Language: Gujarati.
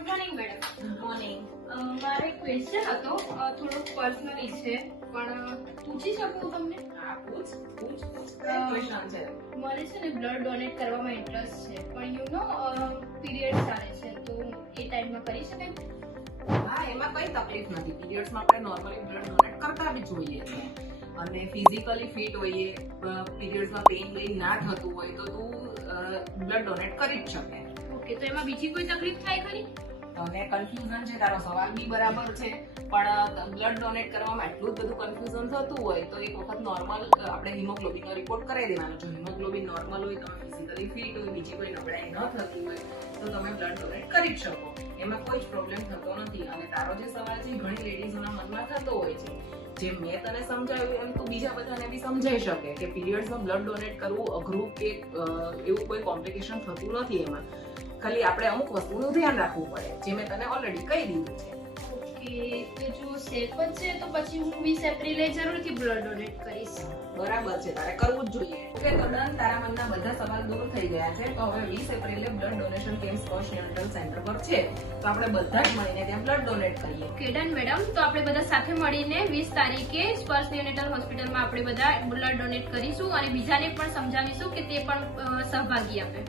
Good morning madam. Good morning. મારે એક ક્વેશ્ચન હતો, થોડો પર્સનલી છે, પણ પૂછી શકું તમને? હા, પૂછ. કઈ ક્વેશ્ચન છે? મને છે ને બ્લડ ડોનેટ કરવામાં ઇન્ટરેસ્ટ છે, પણ યુ નો પીરિયડ ચાલે છે, તો એ ટાઈમમાં કરી શકાય? હા, એમાં કઈ તકલીફ નથી. પીરિયડ્સમાં આપણે નોર્મલી બ્લડ ડોનેટ કરતા બી જોઈએ છે. અને ફિઝિકલી ફિટ હોઈએ, પીરિયડ્સમાં પેઇન વેઇન ના થતું હોય તો તું બ્લડ ડોનેટ કરી જ શકે. ઓકે, તો એમાં બીજી કોઈ તકલીફ થાય ખરી? તને કન્ફ્યુઝન છે, તારો સવાલ બી બરાબર છે, પણ બ્લડ ડોનેટ કરવામાં એટલું જ બધું કન્ફ્યુઝન થતું હોય તો એક વખત નોર્મલ આપણે હિમોગ્લોબિનનો રિપોર્ટ કરાવી દેવાનો. જો હિમોગ્લોબિન નોર્મલ હોય, તમે ફિઝિકલી ફિટ હોય, બીજી કોઈ નબળાઈ ન થતી હોય તો તમે બ્લડ ડોનેટ કરી જ શકો. એમાં કોઈ જ પ્રોબ્લેમ થતો નથી. અને તારો જે સવાલ છે ઘણી લેડીઝોના મનમાં થતો હોય છે, જે મેં તને સમજાવ્યું એમ તું બીજા બધાને બી સમજાઈ શકે કે પીરિયડ્સમાં બ્લડ ડોનેટ કરવું અઘરું કે એવું કોઈ કોમ્પ્લિકેશન થતું નથી. એમાં ખાલી આપણે અમુક વસ્તુનું ધ્યાન રાખવું પડે, જે મેં તને ઓલરેડી કહી દીધું છે. ઓકે, તો જો સેફ જ છે તો પછી હું 20 એપ્રિલે જરૂરથી બ્લડ ડોનેટ કરીશ. બરાબર છે, તારે કરવું જ જોઈએ. ઓકે, તદ્દન તારા મનના બધા સવાલ દૂર થઈ ગયા છે. તો હવે 20 એપ્રિલે બ્લડ ડોનેશન કેમ્પ સ્પર્શ ન્યુટ્રલ સેન્ટર પર છે, તો આપણે બધા જ મળીને ત્યાં બ્લડ ડોનેટ કરીએ. Okay, done madam. તો આપણે બધા સાથે મળીને 20 તારીખે સ્પર્શ ન્યુનેટલ હોસ્પિટલમાં આપણે બધા બ્લડ ડોનેટ કરીશું અને બીજાને પણ સમજાવીશું કે તે પણ સહભાગી આપે.